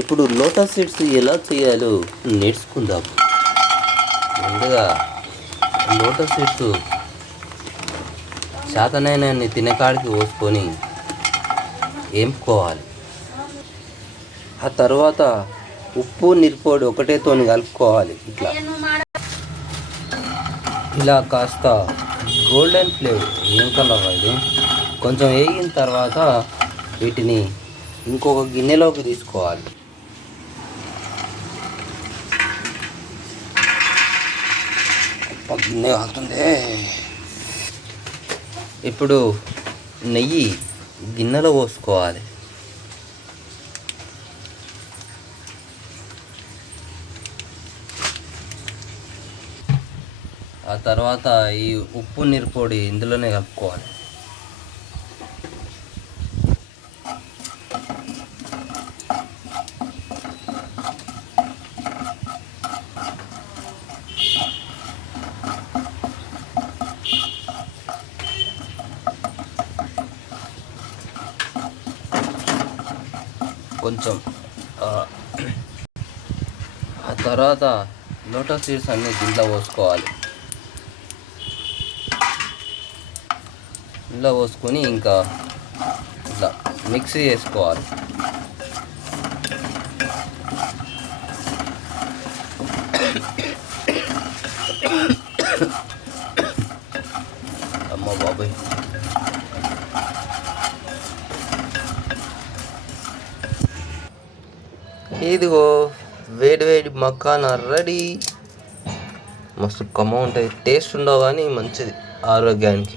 ఇప్పుడు lotus seeds ఎలా చేయాలో నేర్చుకుందాం. ముందుగా లోటస్ సీడ్స్ శాతనైనాన్ని తినకాడికి పోసుకొని వేపుకోవాలి. ఆ తర్వాత ఉప్పు నిరుపొడి ఒకటేతోని కలుపుకోవాలి. ఇలా కాస్త గోల్డెన్ ఫ్లేవర్ ఏం కలర్ ఇది కొంచెం వేగిన తర్వాత వీటిని ఇంకొక గిన్నెలోకి తీసుకోవాలి. గిన్నె కాలుతుంది. ఇప్పుడు నెయ్యి గిన్నెలో పోసుకోవాలి. ఆ తర్వాత ఈ ఉప్పు నిరుపొడి ఇందులోనే కలుపుకోవాలి. కొంచెం ఆ తర్వాత లోటస్ సీడ్స్ అన్నీ దీంట్లో పోసుకోవాలి. ఇందులో పోసుకొని ఇంకా ఇట్లా మిక్సీ చేసుకోవాలి. అమ్మ బాబాయ్, ఇదిగో వేడి వేడి మక్కానా రెడీ. మస్తు కమ్మ ఉంటుంది. టేస్ట్ ఉండవు కానీ మంచిది ఆరోగ్యానికి.